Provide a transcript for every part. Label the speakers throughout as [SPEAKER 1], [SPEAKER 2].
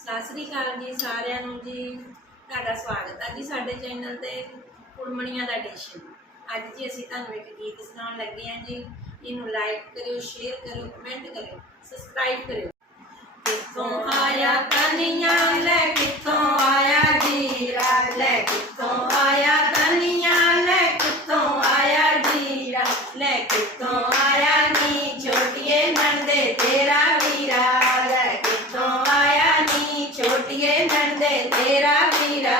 [SPEAKER 1] ਸਤਿ ਸ੍ਰੀ ਅਕਾਲ ਜੀ ਸਾਰਿਆਂ ਨੂੰ ਜੀ। ਤੁਹਾਡਾ ਸਵਾਗਤ ਹੈ ਜੀ ਸਾਡੇ ਚੈਨਲ ਤੇ ਕੁੜਮਣੀਆਂ ਦਾ ਡਿਸ਼। ਅੱਜ ਜੀ ਅਸੀਂ ਤੁਹਾਨੂੰ ਇੱਕ ਗੀਤ ਸੁਣਾਉਣ ਲੱਗੇ ਹਾਂ ਜੀ। ਇਹਨੂੰ ਲਾਈਕ ਕਰਿਓ ਸ਼ੇਅਰ ਕਰਿਓ ਕਮੈਂਟ ਕਰਿਓ ਸਬਸਕ੍ਰਾਈਬ ਕਰਿਓ। ਕਿੱਥੋਂ ਆਇਆ ਕਨੀਆਂ ਲੈ ਕਿੱਥੋਂ ਆਇਆ ਜੀਰਾ, ਲੈ ਕਿੱਥੋਂ ਆਇਆ ਕਨੀਆਂ ਲੈ ਕਿੱਥੋਂ ਆਇਆ ਜੀਰਾ, ਲੈ ਕਿੱਥੋਂ ਆਇਆ ਨੀ, ਛੋਟੀਏ ਨੰਦੇ ਤੇਰਾ ਵੀਰਾ ਲੈ ਕਿੱਥੋਂ ਆਇਆ ਨੀ ਛੋਟੀਏ ਨੰਦੇ ਤੇਰਾ ਵੀਰਾ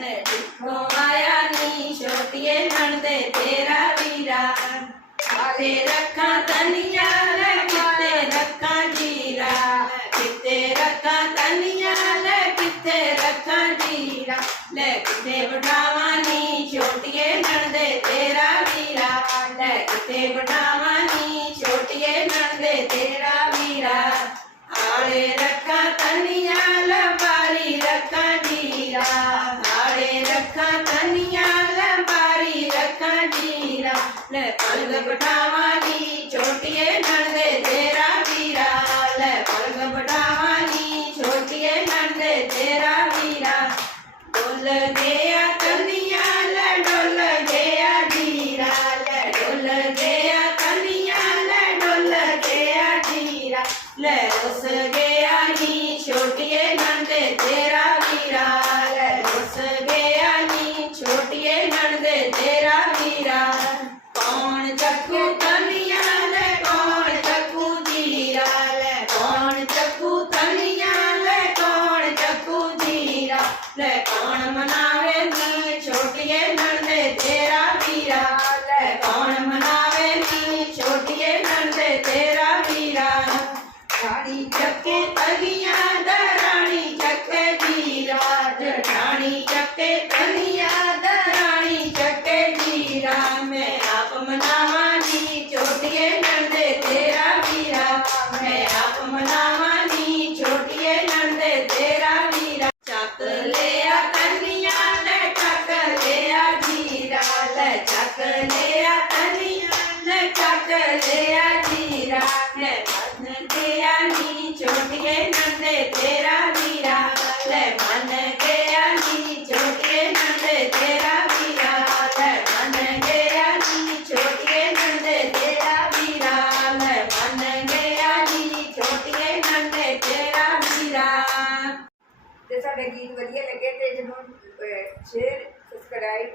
[SPEAKER 1] ਲੈ ਕਿੱਥੋਂ ਆਇਆ ਨੀ ਛੋਟੀਏ ਨੰਦੇ ਤੇਰਾ ਵੀਰਾ ਆਲੇ ਰੱਖਾਂ ਤਨੀਆਂ ਲੈ ਕਿਤੇ ਰੱਖਾਂ ਜੀਰਾ? ਕਿਤੇ ਰੱਖਾਂ ਤਨੀਆਂ ਲੈ ਕਿਤੇ ਰੱਖਾਂ ਜੀਰਾ? ਲੈ ਕਿਤੇ ਬਣਾਵਾਂ ਨੀ ਛੋਟੀਏ ਨਣਦੇ ਤੇਰਾ ਵੀਰਾ? ਲੈ ਕਿਤੇ ਬਣਾਵਾਂ ਨੀ ਛੋਟੀਏ ਨਣਦੇ ਤੇਰਾ ਵੀਰਾ? ਆਲੇ ਰੱਖਾਂ ਤਨੀਆਂ ਲੰਬਾਰੀ ਰੱਖਾਂ ਜੀਰਾ ਆਲੇ ਰੱਖਾਂ ਤਨੀਆਂ ਲੰਬਾਰੀ ਰੱਖਾਂ ਜੀਰਾ ਲੈ ਪਲਗ ਬਟਾਵਾਂ ਨੀ ਛੋਟੀਏ ਨਣਦੇ ਤੇਰਾ ਵੀਰਾ। ਲੈ ਪਲਗ ਬਟਾਵਾਂ ਨੀ ਛੋਟੀਏ ਨਣਦੇ ਤੇਰਾ ਵੀਰਾ। ਡੋਲ ਗਿਆ ਤਨੀਆਂ ਲੈ ਡੋਲ ਗਿਆ ਜੀਰਾ। ਲੈ ਡੋਲ ਗਿਆ ਤਨੀਆਂ ਲੈ ਡੋਲ ਗਿਆ ਜੀਰਾ। ਲੈ ਰੁੱਸ ਗਿਆ ਨੀ, ਛੋਟੀਏ ਨਣਦੇ ਤੇਰਾ
[SPEAKER 2] Ramana. ਸਾਡੇ ਗੀਤ ਵਧੀਆ ਲੱਗੇ ਤੇ ਜਰੂਰ ਸ਼ੇਅਰ ਸਬਸਕ੍ਰਾਈਬ